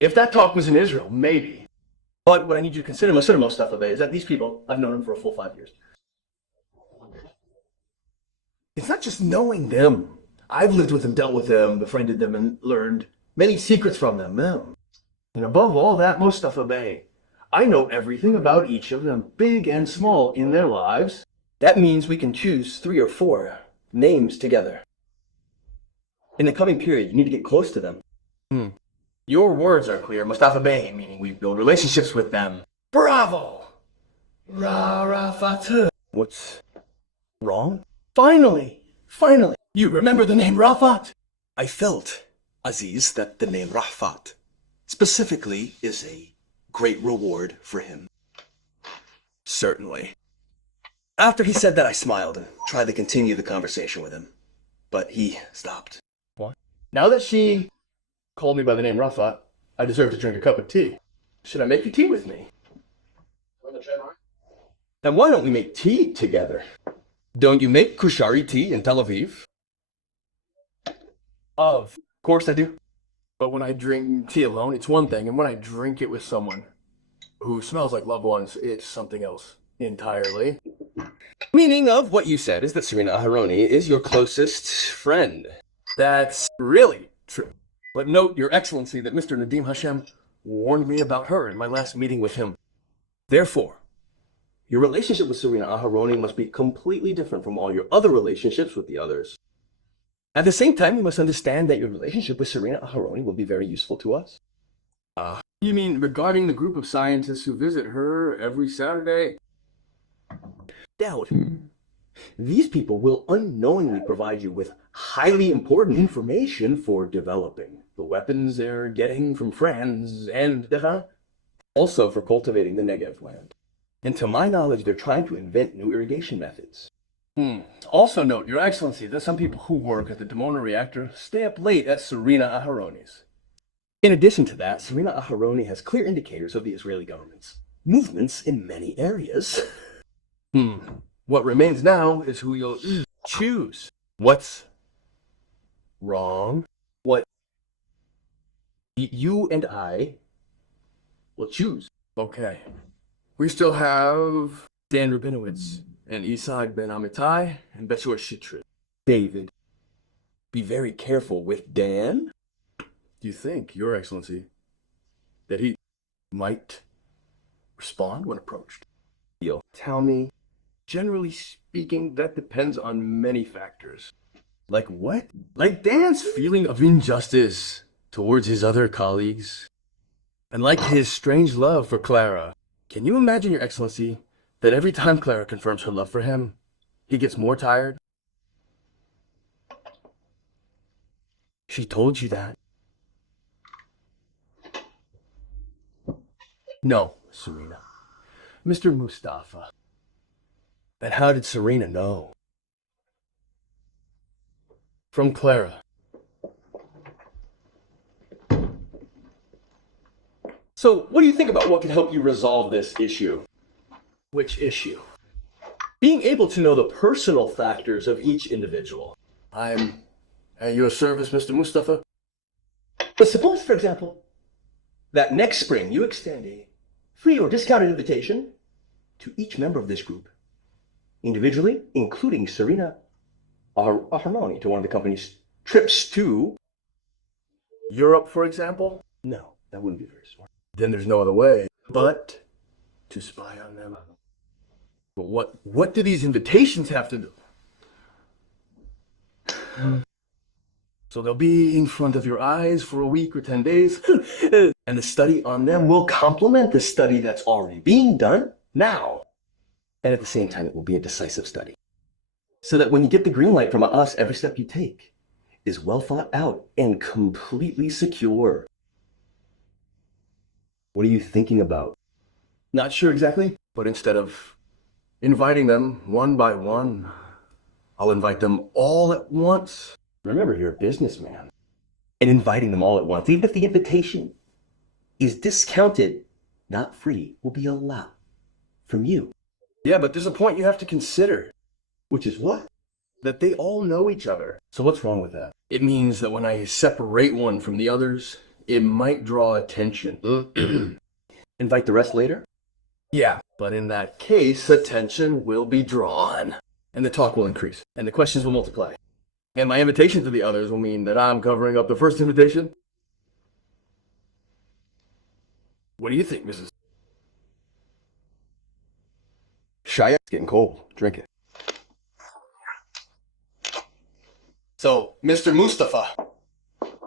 If that talk was in Israel, maybe. But what I need you to consider, Mustafa Bey, is that these people, I've known them for a full 5 years. It's not just knowing them. I've lived with them, dealt with them, befriended them, and learned many secrets from them. And above all that, Mustafa Bey, I know everything about each of them, big and small, in their lives. That means we can choose 3 or 4 names together. In the coming period, you need to get close to them. Your words are clear, Mustafa Bey, meaning we build relationships with them. Bravo! Ra'afat. What's wrong? Finally! You remember the name Ra'afat? I felt, Aziz, that the name Ra'afat specifically is a great reward for him. Certainly. After he said that, I smiled and tried to continue the conversation with him, but he stopped. What? Now that she called me by the name Ra'afat, I deserve to drink a cup of tea. Should I make you tea with me? Then why don't we make tea together? Don't you make kushari tea in Tel Aviv? Of course I do. But when I drink tea alone, it's one thing, and when I drink it with someone who smells like loved ones, it's something else entirely. Meaning of what you said is that Serena Aharoni is your closest friend. That's really true. But note, Your Excellency, that Mr. Nadim Hashem warned me about her in my last meeting with him. Therefore, your relationship with Serena Aharoni must be completely different from all your other relationships with the others. At the same time, you must understand that your relationship with Serena Aharoni will be very useful to us. You mean regarding the group of scientists who visit her every Saturday? Doubt. These people will unknowingly provide you with highly important information for developing the weapons they're getting from France and also for cultivating the Negev land. And to my knowledge, they're trying to invent new irrigation methods. Also note, Your Excellency, that some people who work at the Dimona reactor stay up late at Serena Aharoni's. In addition to that, Serena Aharoni has clear indicators of the Israeli government's movements in many areas. What remains now is who you'll choose. What's wrong? What you and I will choose. Okay. We still have Dan Rabinowitz and Isaac Ben Amitai and Betsur Shitrit. David, be very careful with Dan. Do you think, Your Excellency, that he might respond when approached? You'll tell me. Generally speaking, that depends on many factors. Like what? Like Dan's feeling of injustice towards his other colleagues. And like his strange love for Clara. Can you imagine, Your Excellency, that every time Clara confirms her love for him, he gets more tired? She told you that. No, Serena. Mr. Mustafa. Then how did Serena know? From Clara. So, what do you think about what can help you resolve this issue? Which issue? Being able to know the personal factors of each individual. I'm at your service, Mr. Mustafa. But suppose, for example, that next spring you extend a free or discounted invitation to each member of this group, individually, including Serena Aharoni, to one of the company's trips to Europe, for example? No, that wouldn't be very smart. Then there's no other way but to spy on them. But what do these invitations have to do? So they'll be in front of your eyes for a week or 10 days, and the study on them will complement the study that's already being done now. And at the same time, it will be a decisive study. So that when you get the green light from us, every step you take is well thought out and completely secure. What are you thinking about? Not sure exactly, but instead of inviting them one by one, I'll invite them all at once. Remember, you're a businessman. And inviting them all at once, even if the invitation is discounted, not free, will be a lot from you. Yeah, but there's a point you have to consider. Which is what? That they all know each other. So what's wrong with that? It means that when I separate one from the others, it might draw attention. Invite the rest later? Yeah, but in that case, attention will be drawn, and the talk will increase, and the questions will multiply. And my invitation to the others will mean that I'm covering up the first invitation. What do you think, Mrs.? Shia, it's getting cold. Drink it. So, Mr. Mustafa,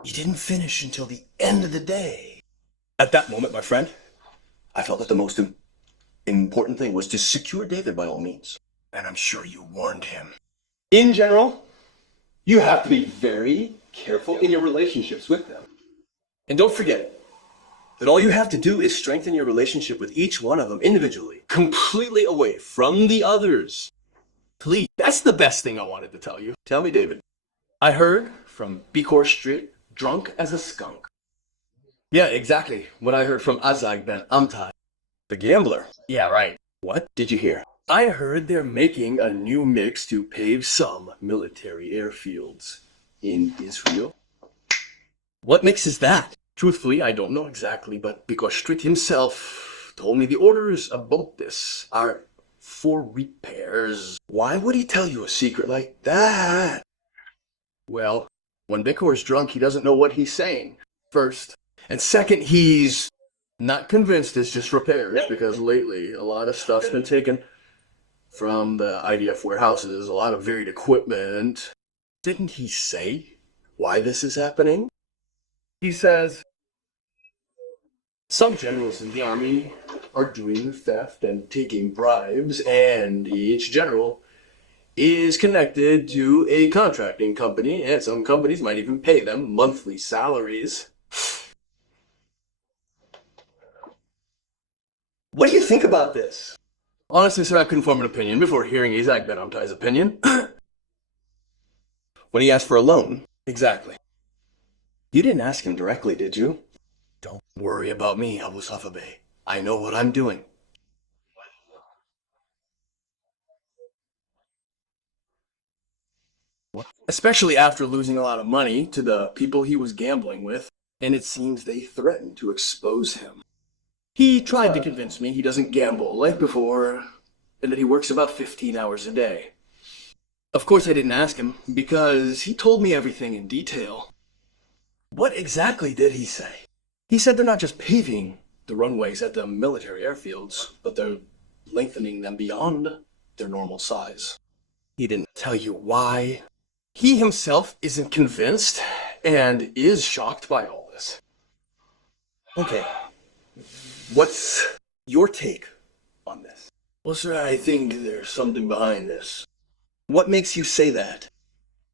you didn't finish until the end of the day. At that moment, my friend, I felt that the most important thing was to secure David by all means. And I'm sure you warned him. In general, you have to be very careful in your relationships with them. And don't forget that all you have to do is strengthen your relationship with each one of them individually, completely away from the others. Please, that's the best thing I wanted to tell you. Tell me, David. I heard from Bikor Street, drunk as a skunk. Yeah, exactly what I heard from Azag Ben Amtai. The gambler. Yeah, right. What did you hear? I heard they're making a new mix to pave some military airfields in Israel. What mix is that? Truthfully, I don't know exactly, but because Street himself told me the orders about this are for repairs. Why would he tell you a secret like that? Well, when Bikor's drunk, he doesn't know what he's saying, first. And second, he's not convinced it's just repairs, because lately a lot of stuff's been taken from the IDF warehouses, a lot of varied equipment. Didn't he say why this is happening? He says some generals in the army are doing theft and taking bribes, and each general is connected to a contracting company, and some companies might even pay them monthly salaries. What do you think about this? Honestly, sir, I couldn't form an opinion before hearing Isaac Ben Amtai's opinion. When he asked for a loan? Exactly. You didn't ask him directly, did you? Don't worry about me, Abu Safa Bey. I know what I'm doing. Especially after losing a lot of money to the people he was gambling with, and it seems they threatened to expose him. He tried to convince me he doesn't gamble like before, and that he works about 15 hours a day. Of course I didn't ask him, because he told me everything in detail. What exactly did he say? He said they're not just paving the runways at the military airfields, but they're lengthening them beyond their normal size. He didn't tell you why? He himself isn't convinced, and is shocked by all this. Okay. What's your take on this? Well, sir, I think there's something behind this. What makes you say that?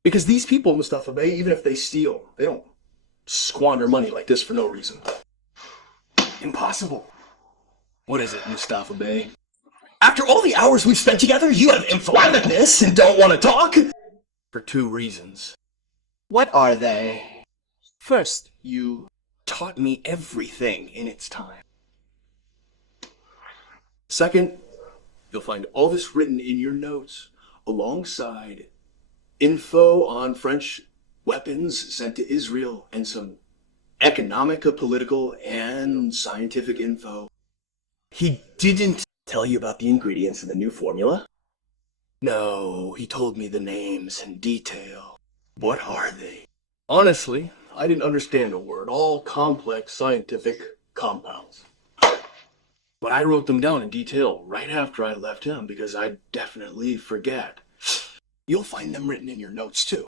Because these people, Mustafa Bey, even if they steal, they don't squander money like this for no reason. Impossible. What is it, Mustafa Bey? After all the hours we've spent together, you have info on this and don't want to talk? For two reasons. What are they? First, you taught me everything in its time. Second, you'll find all this written in your notes, alongside info on French weapons sent to Israel and some economic, political, and scientific info. He didn't tell you about the ingredients in the new formula? No, he told me the names in detail. What are they? Honestly, I didn't understand a word, all complex scientific compounds. But I wrote them down in detail right after I left him because I'd definitely forget. You'll find them written in your notes too.